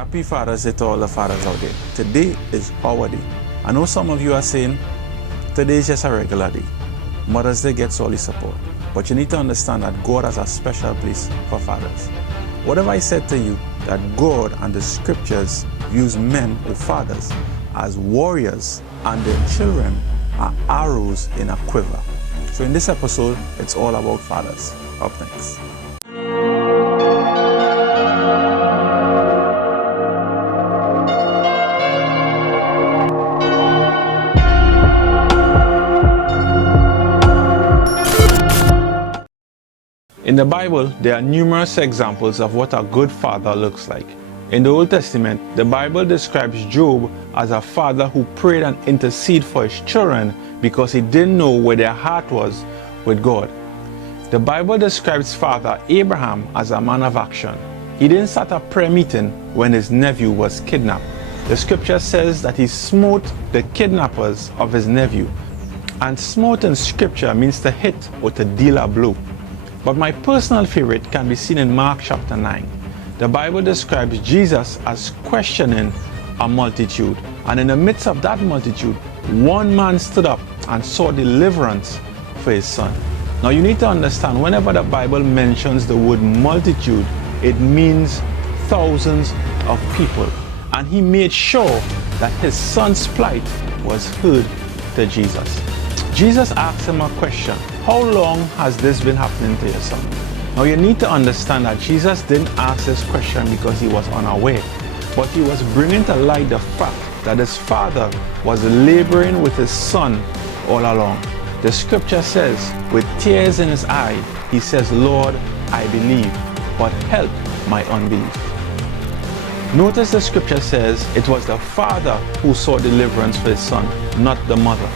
Happy Father's Day to all the fathers out there. Today is our day. I know some of you are saying, today is just a regular day. Mother's Day gets all the support. But you need to understand that God has a special place for fathers. What have I said to you? That God and the scriptures use men or fathers as warriors and their children are arrows in a quiver. So in this episode, it's all about fathers. Up next. In the Bible, there are numerous examples of what a good father looks like. In the Old Testament, the Bible describes Job as a father who prayed and interceded for his children because he didn't know where their heart was with God. The Bible describes Father Abraham as a man of action. He didn't start a prayer meeting when his nephew was kidnapped. The scripture says that he smote the kidnappers of his nephew. And smote in scripture means to hit or to deal a blow. But my personal favorite can be seen in Mark chapter 9. The Bible describes Jesus as questioning a multitude. And in the midst of that multitude, one man stood up and saw deliverance for his son. Now you need to understand, whenever the Bible mentions the word multitude, it means thousands of people. And he made sure that his son's plight was heard to Jesus. Jesus asked him a question. How long has this been happening to your son? Now you need to understand that Jesus didn't ask this question because he was unaware, but he was bringing to light the fact that his father was laboring with his son all along. The scripture says, with tears in his eye, he says, Lord, I believe, but help my unbelief. Notice the scripture says it was the father who saw deliverance for his son, not the mother.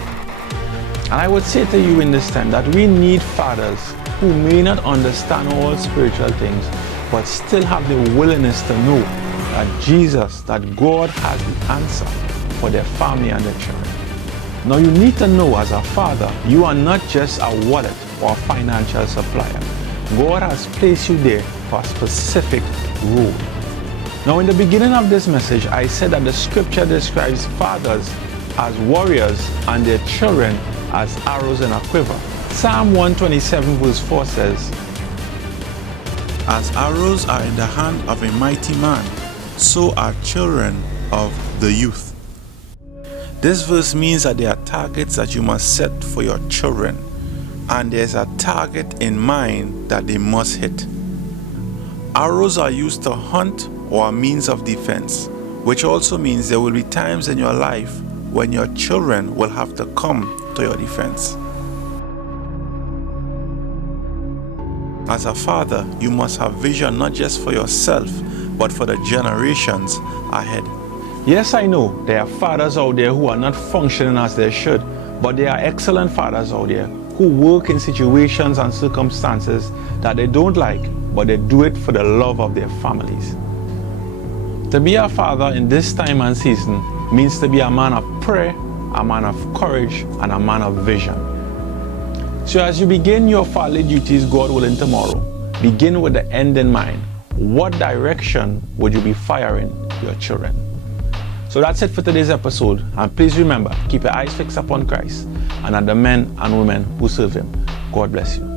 And I would say to you in this time that we need fathers who may not understand all spiritual things, but still have the willingness to know that Jesus, that God has the answer for their family and their children. Now you need to know, as a father, you are not just a wallet or a financial supplier. God has placed you there for a specific role. Now in the beginning of this message, I said that the scripture describes fathers as warriors and their children as arrows in a quiver. Psalm 127 verse 4 says, as arrows are in the hand of a mighty man, so are children of the youth. This verse means that there are targets that you must set for your children, and there's a target in mind that they must hit. Arrows are used to hunt or a means of defense, which also means there will be times in your life when your children will have to come to your defense. As a father, you must have vision not just for yourself, but for the generations ahead. Yes, I know there are fathers out there who are not functioning as they should, but there are excellent fathers out there who work in situations and circumstances that they don't like, but they do it for the love of their families. To be a father in this time and season means to be a man of prayer, a man of courage, and a man of vision. So as you begin your fatherly duties, God willing, tomorrow, begin with the end in mind. What direction would you be firing your children? So that's it for today's episode, and please remember, keep your eyes fixed upon Christ and on the men and women who serve him. God bless you.